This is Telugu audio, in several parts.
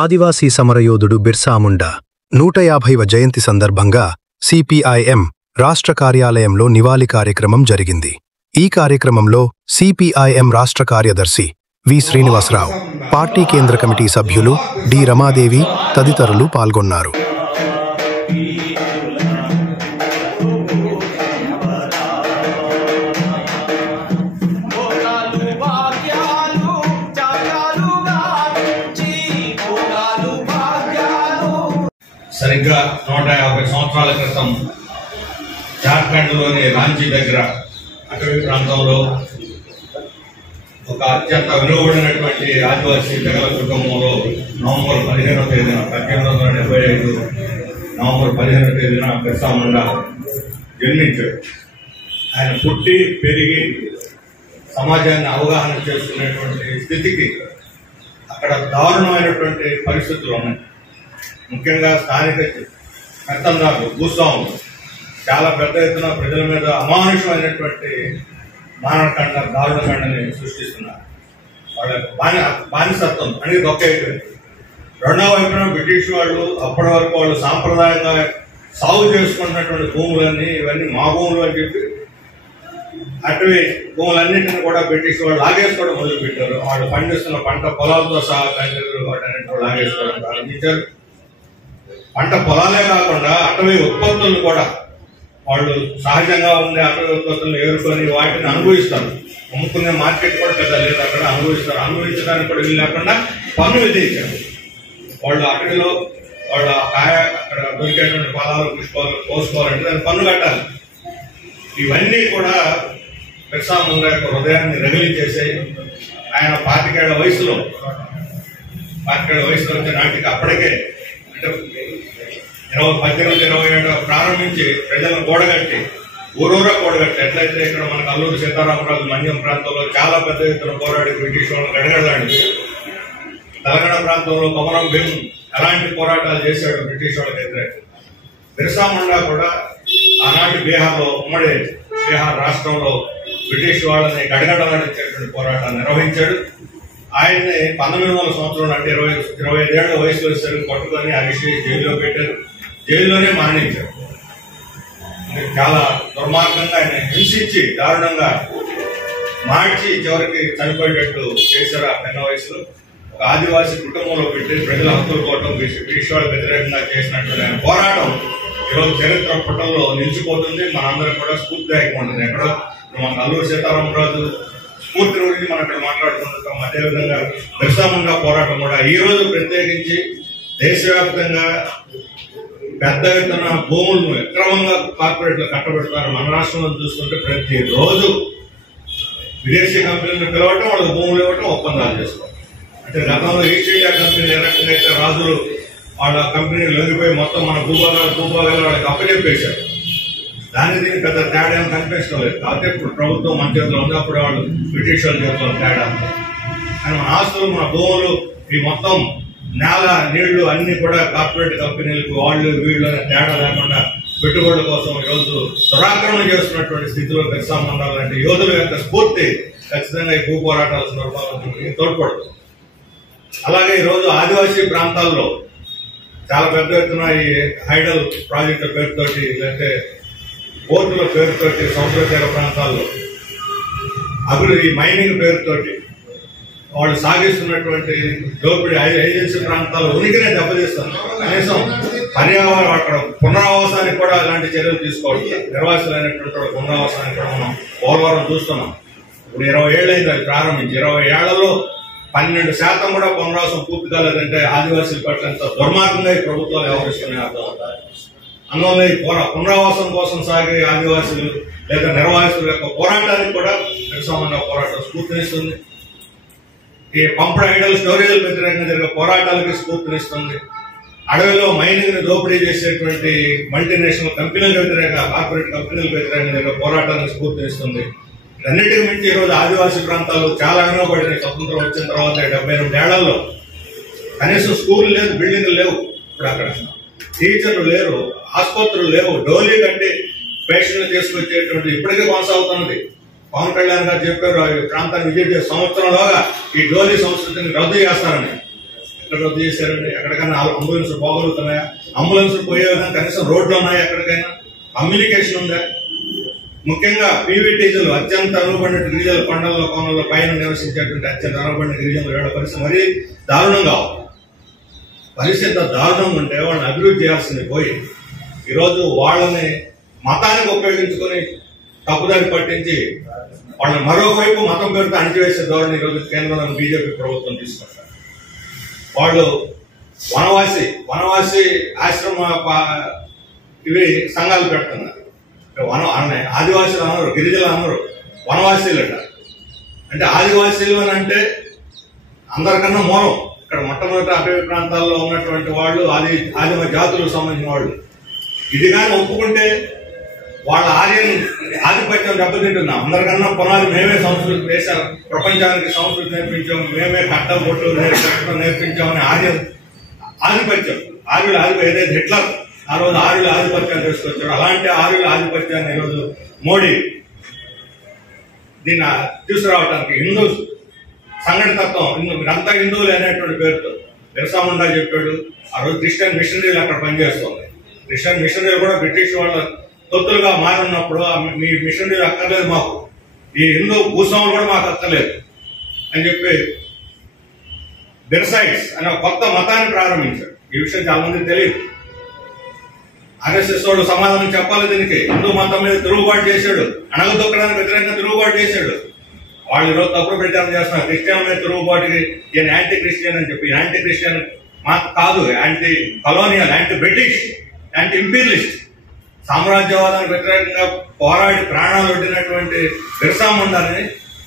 ఆదివాసీ సమరయోధుడు బిర్సా ముండా 150వ జయంతి సందర్భంగా సిపిఐఎం రాష్ట్ర కార్యాలయంలో నివాళి కార్యక్రమం జరిగింది. ఈ కార్యక్రమంలో సిపిఐఎం రాష్ట్ర కార్యదర్శి వి. శ్రీనివాసరావు, పార్టీ కేంద్ర కమిటీ సభ్యులు డి. రమాదేవి తదితరులు పాల్గొన్నారు. సరిగ్గా 150 సంవత్సరాల క్రితం జార్ఖండ్లోని రాంచీ దగ్గర అటవీ ప్రాంతంలో ఒక అత్యంత విలువబడినటువంటి ఆదివాసీ తెగల కుటుంబంలో నవంబర్ 15వ తేదీన 1875 నవంబర్ 15వ తేదీన బిర్సా ముండా జన్మించాడు. ఆయన పుట్టి పెరిగి సమాజాన్ని అవగాహన చేసుకునేటువంటి స్థితికి అక్కడ దారుణమైనటువంటి పరిస్థితులు ఉన్నాయి. ముఖ్యంగా స్థానిక పెత్తందారులు, భూస్వాములు చాలా పెద్ద ఎత్తున ప్రజల మీద అమానుషమైనటువంటి మానవకాండ, దారుణకాండని సృష్టిస్తున్నారు. వాళ్ళ బానిసత్వం అనేది దొక్కేయటం. రెండవ వైపున బ్రిటిష్ వాళ్ళు అప్పటి వరకు వాళ్ళు సాంప్రదాయంగా సాగు చేసుకున్నటువంటి భూములన్నీ ఇవన్నీ మా భూములు అని చెప్పి అటవీ భూములన్నింటినీ కూడా బ్రిటిష్ వాళ్ళు లాగేసుకోవడం మొదలుపెట్టారు. వాళ్ళు పండిస్తున్న పంట పొలాలతో సహా కంచెలు వాటన్నింటినీ లాగేసుకోవడం ప్రారంభించారు. పంట పొలాలే కాకుండా అటవీ ఉత్పత్తులను కూడా వాళ్ళు సహజంగా ఉండే అటవీ ఉత్పత్తులను ఏరుకొని వాటిని అనుభవిస్తారు. అమ్ముకునే మార్కెట్ కూడా పెద్ద లేదు, అక్కడ అనుభవిస్తారు. అనుభవించడానికి కూడా వీలు లేకుండా పన్ను విధించారు. వాళ్ళు అటవీలో వాళ్ళ కాయ అక్కడ దొరికేటువంటి పొలాలు కోసుకోవాలంటే దాన్ని పన్ను కట్టాలి. ఇవన్నీ కూడా బిర్సా ముండా యొక్క హృదయాన్ని రగిలించేసి ఆయన 25 వయసులో వచ్చే నాటికి అప్పటికే 1827 ప్రారంభించి ప్రజలను కూడగట్టి ఊరూరా కూడగట్టి ఎట్లయితే ఇక్కడ మనకు అల్లూరు సీతారామరాజు మన్యం ప్రాంతంలో చాలా పెద్ద ఎత్తున పోరాడి బ్రిటిష్ వాళ్ళని గడగడలాడి, తెలంగాణ ప్రాంతంలో కొమరం భీం ఎలాంటి పోరాటాలు చేశాడు బ్రిటిష్ వాళ్ళకి వ్యతిరేకంగా. బిర్సా ముండా కూడా ఆనాటి బీహార్లో, ఉమ్మడి బీహార్ రాష్ట్రంలో బ్రిటిష్ వాళ్ళని గడగడలాడించేటువంటి పోరాటాలు నిర్వహించాడు. ఆయన్ని 1900 సంవత్సరంలో అంటే 25 ఏళ్ల వయసులో వచ్చేసరికి పట్టుకొని అరిసి జైల్లో పెట్టారు. జైల్లోనే మరణించారు. చాలా దుర్మార్గంగా ఆయన హింసించి దారుణంగా మార్చి చివరికి చనిపోయేటట్టు చేశారు. ఆ పెద్ద వయసులో ఒక ఆదివాసీ కుటుంబంలో పెట్టి ప్రజల హక్కుల కోసం బ్రిటిష్ వాళ్ళకి వ్యతిరేకంగా చేసినటువంటి ఆయన పోరాటం ఈరోజు చరిత్ర పుటంలో నిలిచిపోతుంది. మనందరం కూడా స్ఫూర్తిదాయకం ఉంటుంది. ఎక్కడో మన అల్లూరు సీతారామరాజు స్ఫూర్తి గురించి మనం ఇక్కడ మాట్లాడుకుంటాం. అదేవిధంగా బిర్సా ముండా పోరాటం కూడా ఈ రోజు ప్రత్యేకించి దేశవ్యాప్తంగా పెద్ద ఎత్తున భూములను అక్రమంగా కార్పొరేట్లు కట్టబెడుతున్నారు. మన రాష్ట్రంలో చూస్తుంటే ప్రతిరోజు విదేశీ కంపెనీలను పిలవటం, వాళ్ళకి భూములు ఇవ్వటం, ఒప్పందాలు చేసుకోవడం. అంటే గతంలో ఈస్ట్ ఇండియా కంపెనీ ఏ రకంగా అయితే రాజులు వాళ్ళ కంపెనీలు లొంగిపోయి మొత్తం మన భూభాగాలు వాళ్ళకి అప్పచెప్పేశారు. దీనికి పెద్ద తేడా ఏం కనిపించడం లేదు. కాకపోతే ఇప్పుడు ప్రభుత్వం మన చేతిలో ఉంది, అప్పుడు వాళ్ళు బ్రిటిష్ వాళ్ళ చేతిలో తేడా. కానీ మన ఆస్తులు, మన భూములు, ఈ మొత్తం నేల, నీళ్లు అన్ని కూడా కార్పొరేట్ కంపెనీలకు వాళ్ళు వీళ్ళు తేడా లేకుండా పెట్టుబడుల కోసం ఈరోజు దురాక్రమణ చేస్తున్నటువంటి స్థితిలో బిర్సా ముండా లాంటి యోధుల యొక్క స్ఫూర్తి ఖచ్చితంగా ఈ భూ పోరాటాల సందర్భాలకు తోడ్పడుతుంది. అలాగే ఈరోజు ఆదివాసీ ప్రాంతాల్లో చాలా పెద్ద ఎత్తున ఈ హైడల్ ప్రాజెక్టుల పేరుతోటి, లేకపోతే పోర్టుల పేరుతోటి సముద్ర తీర ప్రాంతాల్లో అభివృద్ధి, మైనింగ్ పేరుతోటి వాళ్ళు సాగిస్తున్నటువంటి దోపిడీ ఏజెన్సీ ప్రాంతాల ఉనికినే దెబ్బతీస్తారు. కనీసం పర్యావరణ అక్కడ పునరావాసానికి కూడా అలాంటి చర్యలు తీసుకోవాలి. నిర్వాసితులైనటువంటి పునరావాసానికి కూడా మనం పోలవరం చూస్తున్నాం. ఇప్పుడు 20 ఏళ్ళైంది అది ప్రారంభించి. 20 ఏళ్లలో 12% కూడా పునరావాసం పూర్తి కాలేదంటే ఆదివాసీల పట్ల ఎంత దుర్మార్గంగా ఈ ప్రభుత్వాలు వ్యవహరిస్తున్నాయి అర్థం అవుతాయి. అందువల్ల ఈ పునరావాసం కోసం సాగే ఆదివాసీలు లేదా నిర్వాసితుల యొక్క పోరాటానికి కూడా బిర్సా ముండా పోరాటం స్ఫూర్తినిస్తుంది. ఈ పంప్డ్ ఐడల్ స్టోరేజ్ వ్యతిరేకంగా జరిగే పోరాటాలకి స్ఫూర్తినిస్తుంది. అడవిలో మైనింగ్ ని దోపిడీ చేసేటువంటి మల్టీనేషనల్ కంపెనీలకు వ్యతిరేకంగా, కార్పొరేట్ కంపెనీలకు వ్యతిరేకంగా జరిగే పోరాటానికి స్ఫూర్తినిస్తుంది. అన్నిటికీ మించి ఈరోజు ఆదివాసీ ప్రాంతాలు చాలా వెనుకబడినాయి. స్వతంత్రం వచ్చిన తర్వాత 78 ఏళ్లలో కనీసం స్కూల్ లేదు, బిల్డింగ్లు లేవు. ఇప్పుడు అక్కడ టీచర్లు లేరు, ఆసుపత్రులు లేవు. డోలీ కట్టి పేషెంట్లు తీసుకొచ్చేటువంటి ఇప్పటికే కొనసాగుతున్నది. పవన్ కళ్యాణ్ గారు చెప్పారు, ప్రాంతాన్ని విజిట్ చేసే సంవత్సరంలోగా ఈ డోలీ సంస్కృతిని రద్దు చేస్తారని. ఇక్కడ రద్దు చేశారండి. ఎక్కడికైనా అంబులెన్స్ పోగలుగుతున్నాయా? అంబులెన్స్ పోయే విధంగా కనీసం రోడ్లు ఉన్నాయా? ఎక్కడికైనా కమ్యూనికేషన్ ఉందా? ముఖ్యంగా పీవీటీజీలు అత్యంత అనుబడిన గిరిజనుల కొండల్లో కోనల్లో పైన నివసించేటువంటి అత్యంత అనుబడిన గిరిజనులు వేడ పరిస్థితి మరీ దారుణంగా పరిస్థితి దారుణంగా ఉంటే వాళ్ళని అభివృద్ధి చేయాల్సింది పోయి ఈరోజు వాళ్ళని మతానికి ఉపయోగించుకొని తప్పుదారి పట్టించి వాళ్ళని మరోవైపు మతం పేరుతో అణిచివేసే ధోరణి ఈరోజు కేంద్రంలో బీజేపీ ప్రభుత్వం తీసుకొస్తారు. వాళ్ళు వనవాసి ఆశ్రమ ఇవి సంఘాలు పెడుతున్నారు. ఆదివాసీలు అన్నారు, గిరిజనులు అన్నారు, వనవాసీలట. అంటే ఆదివాసీలు అని అంటే అందరికన్నా మూలం. ఇక్కడ మొట్టమొదటి అటవీ ప్రాంతాల్లో ఉన్నటువంటి వాళ్ళు ఆదిమ జాతులకు సంబంధించిన వాళ్ళు. ఇది కానీ ఒప్పుకుంటే వాళ్ళ ఆధిపత్యం దెబ్బతింటున్నాం. అందరికన్నా పునాది మేమే సంస్కృతి వేశాం, ప్రపంచానికి సంస్కృతి నేర్పించాం, మేమే కట్టం బొట్టు నేర్పించామని ఆధిపత్యం ఏదైతే హిట్లర్ ఆ రోజు ఆర్యుల ఆధిపత్యాన్ని తీసుకొచ్చాడు, అలాంటి ఆర్యుల ఆధిపత్యాన్ని ఈరోజు మోడీ దీన్ని తీసుకురావడానికి హిందూ సంఘటితత్వం మీరంతా హిందువులు అనేటువంటి పేరుతో బిర్సా ముండా చెప్పాడు. ఆ రోజు క్రిస్టియన్ మిషనరీలు అక్కడ పనిచేస్తుంది. క్రిస్టియన్ మిషనరీలు కూడా బ్రిటిష్ వాళ్ళ తొత్తులుగా మారినప్పుడు మీ మిషనరీలు అక్కర్లేదు, మాకు ఈ హిందూ భూస్వాములు కూడా మాకు అక్కర్లేదు అని చెప్పి బెర్సైడ్స్ అనే కొత్త మతాన్ని ప్రారంభించాడు. ఈ విషయం చాలా మందికి తెలియదు. ఆర్ఎస్ఎస్ వాడు సమాధానం చెప్పాలి దీనికి. హిందూ మతం మీద తిరుగుబాటు చేశాడు, అణగదొక్కడానికి వ్యతిరేకంగా తిరుగుబాటు చేశాడు. వాళ్ళు ఈరోజు తప్పుడు ప్రచారం చేస్తున్నారు. క్రిస్టియన్ మీద తిరుగుబాటుకి ఈయన యాంటీ క్రిస్టియన్ అని చెప్పి. యాంటీ క్రిస్టియన్ కాదు, anti colonial, anti British, anti imperialist, సామ్రాజ్యవాదానికి వ్యతిరేకంగా పోరాడి ప్రాణాలు పెట్టినటువంటి బిర్సా ముండాని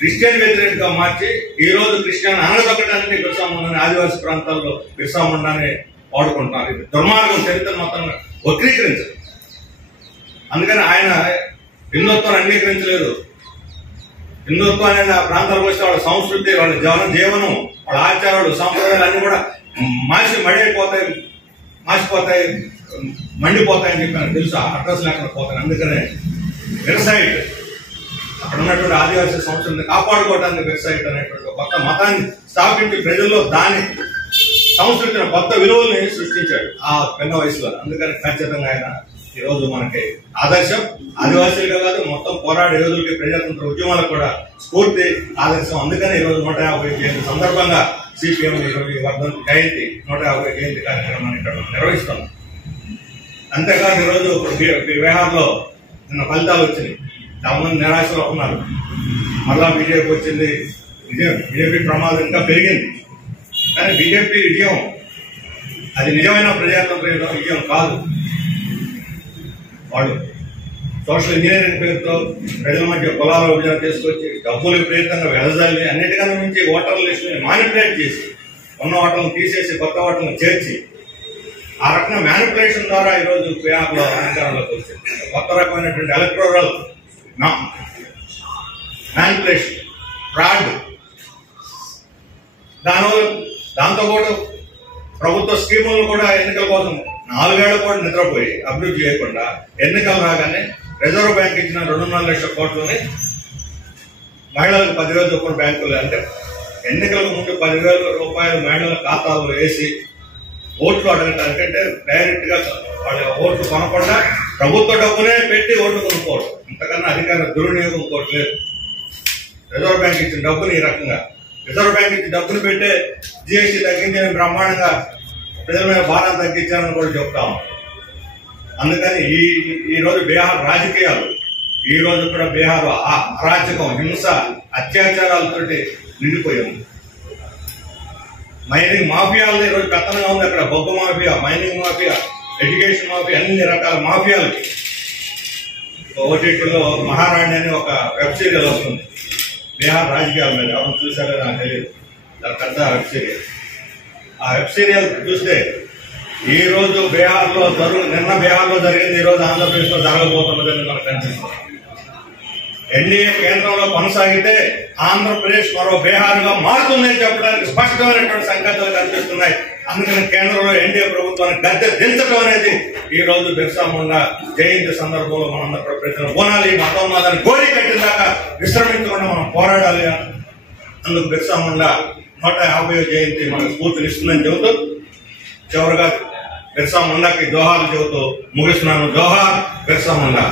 క్రిస్టియన్ వ్యతిరేకంగా మార్చి ఈ రోజు క్రిస్టియన్ అనగదొక్కడానికి బిర్సా ముండాని ఆదివాసీ ప్రాంతాల్లో బిర్సా ముండాని వాడుకుంటున్నారు. ఇది దుర్మార్గం. చరిత్ర మొత్తం వక్రీకరించదు. అందుకని ఆయన హిందుత్వాన్ని అంగీకరించలేదు. హిందుత్వం అనేది ఆ ప్రాంతాలకు వస్తే వాళ్ళ సంస్కృతి, వాళ్ళ జీవనం, వాళ్ళ ఆచారాలు, సాంప్రదాయాలు అన్ని కూడా మాసిపోతాయి, మండిపోతాయని చెప్పి తెలుసు. అడ్రస్ లేకుండా పోతాయి. అందుకనే వెబ్సైట్ అక్కడ ఉన్నటువంటి ఆదివాసీ సంస్కృతిని కాపాడుకోవడానికి వెబ్సైట్ అనేటువంటి కొత్త మతాన్ని స్థాపించి ప్రజల్లో దాని సంస్కృతిని, కొత్త విలువల్ని సృష్టించాడు ఆ పెద్ద వయసులో. అందుకని ఖచ్చితంగా ఆయన ఈ రోజు మనకి ఆదర్శం. ఆదివాసీలుగా కాదు, మొత్తం పోరాట యోధులకి, ప్రజాతంత్ర ఉద్యమాలకు కూడా స్ఫూర్తి, ఆదర్శం. అందుకని ఈ రోజు 150 జయంతి సందర్భంగా సిపిఎం ఈరోజు జయంతి 150 జయంతి కార్యక్రమాన్ని ఇక్కడ నిర్వహిస్తున్నాం. అంతేకాదు ఈరోజు బీహార్లో నిన్న ఫలితాలు వచ్చినాయి. చాలా మంది నిరాశలో ఉన్నారు. మళ్ళా బీజేపీ వచ్చింది. బీజేపీ ప్రమాదం ఇంకా పెరిగింది. కానీ బీజేపీ విజయం అది నిజమైన ప్రజాతంత్ర విజయం కాదు. వాళ్ళు సోషల్ ఇంజనీరింగ్ పేరుతో ప్రజల మధ్య కులాల విభజన తీసుకొచ్చి డబ్బులు విపరీతంగా వెదజల్లి అన్నిటికన్నా మించి ఓటర్ లిస్టుని మానిపులేట్ చేసి ఉన్న ఓటర్లను తీసేసి కొత్త ఓటర్లను చేర్చి ఆ రకంగా మ్యానిపులేషన్ ద్వారా ఈరోజు బీహార్లో అధికారంలోకి వచ్చింది. కొత్త రకమైనటువంటి ఎలక్టోరల్ మ్యానిపులేషన్, ఫ్రాడ్. దాంతో కూడా ప్రభుత్వ స్కీములను కూడా ఎన్నికల కోసం 4 ఏళ్ల పాటు నిద్రపోయి అభివృద్ధి చేయకుండా ఎన్నికలు రాగానే రిజర్వ్ బ్యాంక్ ఇచ్చిన 2.5 లక్షల కోట్లని మహిళలకు 10,000 చొప్పున బ్యాంకులు, అంటే ఎన్నికలకు ముందు 10,000 రూపాయలు మహిళల ఖాతాలో వేసి ఓట్లు అడగటానికి, అంటే డైరెక్ట్ గా వాళ్ళ ఓట్లు కొనకుండా ప్రభుత్వ డబ్బునే పెట్టి ఓట్లు కొనుక్కోవడం. ఇంతకన్నా అధికార దుర్వినియోగం కోరలేదు. రిజర్వ్ బ్యాంక్ ఇచ్చిన డబ్బుని ఈ రకంగా, రిజర్వ్ బ్యాంక్ ఇచ్చిన డబ్బును పెట్టే జిఎస్టీ తగ్గించని బ్రహ్మాండంగా ప్రజల మీద భారం తగ్గించాలని కూడా చెప్తాము. అందుకని ఈ రోజు బీహార్ రాజకీయాలు, ఈ రోజు కూడా బీహార్ అరాచకం, హింస, అత్యాచారాలతోటి నిండిపోయాము. మైనింగ్ మాఫియాలు ఈరోజు పెత్తనంగా ఉంది. అక్కడ బొగ్గు mafia, mining mafia, education mafia, అన్ని రకాల మాఫియాలకి. ఓటీటీలో మహారాణి అని ఒక వెబ్ సీరియల్ వస్తుంది బీహార్ రాజకీయాల మీద. ఎవరు చూసారో నాకు తెలియదు. పెద్ద వెబ్ సీరియల్. ఆ వెబ్ సీరియల్ చూస్తే ఈ రోజు నిన్న బీహార్లో జరిగింది, ఈ రోజు ఆంధ్రప్రదేశ్ లో జరగబోతున్నదని మనకు కనిపిస్తుంది. ఎన్డీఏ కేంద్రంలో కొనసాగితే ఆంధ్రప్రదేశ్ మరో బీహార్గా మారుతుందని చెప్పడానికి స్పష్టమైనటువంటి సంకేతాలు కనిపిస్తున్నాయి. అందుకని కేంద్రంలో ఎన్డీఏ ప్రభుత్వాన్ని గద్దె దించడం అనేది ఈ రోజు బిర్సా ముండా జయంతి సందర్భంలో మనం ప్రజలు పోనాలి. మతోన్మాదాన్ని గోరి కట్టిన దాకా విశ్రమించకుండా మనం పోరాడాలి. అందుకు బిర్సా ముండా 150వ జయంతి మనకు స్ఫూర్తినిస్తుందని చెబుతూ చివరిగా బిర్సా ముండాకి జోహార్ చెబుతూ ముగిస్తున్నాను. జోహార్ బిర్సా ముండా.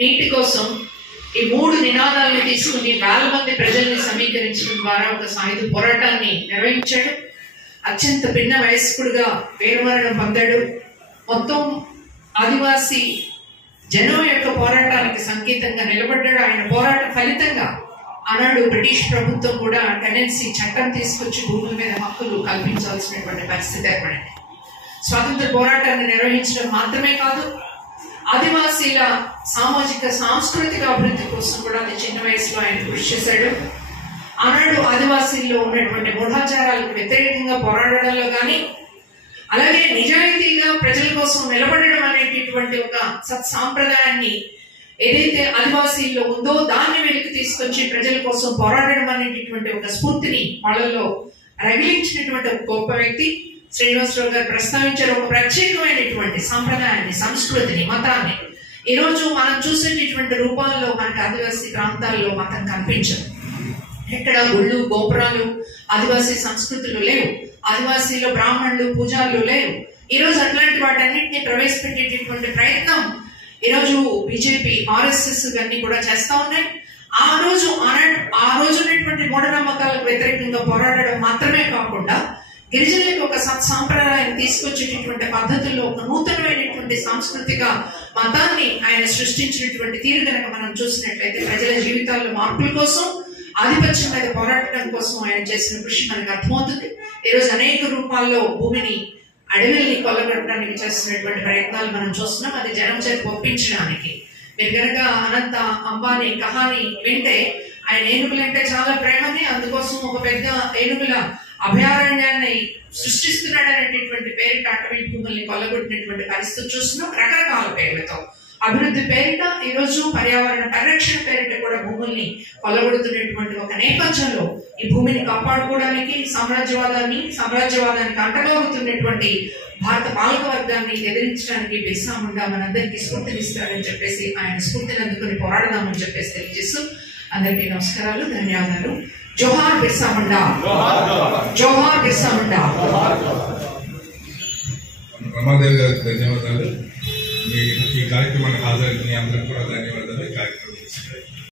నీటి కోసం ఈ 3 నినాదాలను తీసుకుని వేల మంది ప్రజల్ని సమీకరించడం ద్వారా ఒక సాయుధ పోరాటాన్ని నిర్వహించాడు. అత్యంత భిన్న వయస్కుడుగా వీరమరణం పొందాడు. మొత్తం ఆదివాసీ జనం యొక్క పోరాటానికి సంకేతంగా నిలబడ్డాడు. ఆయన పోరాట ఫలితంగా ఆనాడు బ్రిటిష్ ప్రభుత్వం కూడా టెనెన్సీ చట్టం తీసుకొచ్చి భూముల మీద హక్కులు కల్పించాల్సినటువంటి పరిస్థితి ఏర్పడింది. స్వాతంత్ర పోరాటాన్ని నిర్వహించడం మాత్రమే కాదు, ఆదివాసీల సామాజిక సాంస్కృతిక అభివృద్ధి కోసం కూడా అతి చిన్న వయసులో ఆయన కృషి చేశాడు. ఆనాడు ఆదివాసీల్లో ఉన్నటువంటి మూఢాచారాలకు వ్యతిరేకంగా పోరాడడంలో కానీ, అలాగే నిజాయితీగా ప్రజల కోసం నిలబడడం అనేటటువంటి ఒక సత్సాంప్రదాయాన్ని ఏదైతే ఆదివాసీల్లో ఉందో దాన్ని వెలికి తీసుకొచ్చి ప్రజల కోసం పోరాడడం అనేటటువంటి ఒక స్ఫూర్తిని వాళ్ళలో రగిలించినటువంటి ఒక గొప్ప వ్యక్తి శ్రీనివాసరావు గారు ప్రస్తావించారు. ఒక ప్రత్యేకమైనటువంటి సాంప్రదాయాన్ని, సంస్కృతిని, మతాన్ని ఈరోజు మనం చూసేటటువంటి రూపాల్లో మనకి ఆదివాసీ ప్రాంతాల్లో మతం కనిపించదు. ఎక్కడ గుళ్ళు, గోపురాలు, ఆదివాసీ సంస్కృతులు లేవు. ఆదివాసీలో బ్రాహ్మణులు, పూజారులు లేవు. ఈరోజు అట్లాంటి వాటన్నిటిని ప్రవేశపెట్టేటటువంటి ప్రయత్నం ఈరోజు బీజేపీ, ఆర్ఎస్ఎస్ అన్ని కూడా చేస్తా ఉన్నాయి. ఆ రోజు ఉన్నటువంటి మూఢనమ్మకాలకు వ్యతిరేకంగా పోరాడడం మాత్రమే కాకుండా గిరిజనులకు ఒక సత్సాంప్రదాయాన్ని తీసుకొచ్చేటటువంటి పద్ధతుల్లో ఒక నూతనమైనటువంటి సాంస్కృతిక మతాన్ని ఆయన సృష్టించినటువంటి తీరు కనుక మనం చూసినట్లయితే ప్రజల జీవితాల్లో మార్పుల కోసం, ఆధిపత్యం మీద పోరాటం కోసం ఆయన చేసిన కృషి మనకు అర్థమవుతుంది. ఈరోజు అనేక రూపాల్లో భూమిని, అడవుల్ని కొల్లగొట్టడానికి చేస్తున్నటువంటి ప్రయత్నాలు మనం చూస్తున్నాం. అది జనం చేత ఒప్పించడానికి. మీరు కనుక అనంత అంబానీ కహాని వింటే ఆయన ఏనుగులంటే చాలా ప్రేమని, అందుకోసం ఒక పెద్ద ఏనుగుల అభయారణ్యాన్ని సృష్టిస్తున్నాడు అనేటటువంటి పేరిట అటవీ భూముల్ని కొల్లగొట్టినటువంటి పరిస్థితి చూస్తున్నాం. రకరకాల పేర్లతో అభివృద్ధి పేరిట, ఈరోజు పర్యావరణ పరిరక్షణ పేరిట కూడా కొల్లగొడుతున్నటువంటి ఒక నేపథ్యంలో ఈ భూమిని కాపాడుకోవడానికి, సామ్రాజ్యవాదానికి అంటగలుగుతున్నటువంటి భారత పాలక వర్గాన్ని ఎదిరించడానికి బిర్సా ముండా మనందరికీ స్ఫూర్తినిస్తాడని చెప్పేసి ఆయన స్ఫూర్తిని అందుకుని పోరాడదామని చెప్పేసి తెలియజేస్తూ అందరికీ నమస్కారాలు, ధన్యవాదాలు. జోహార్ బిర్సా ముండా. జోహార్ బిర్సా ముండా. రమాదేవి గారికి ధన్యవాదాలు. ఈ కార్యక్రమానికి హాజరైన మీ అందరికీ కూడా ధన్యవాదాలు. ఈ కార్యక్రమం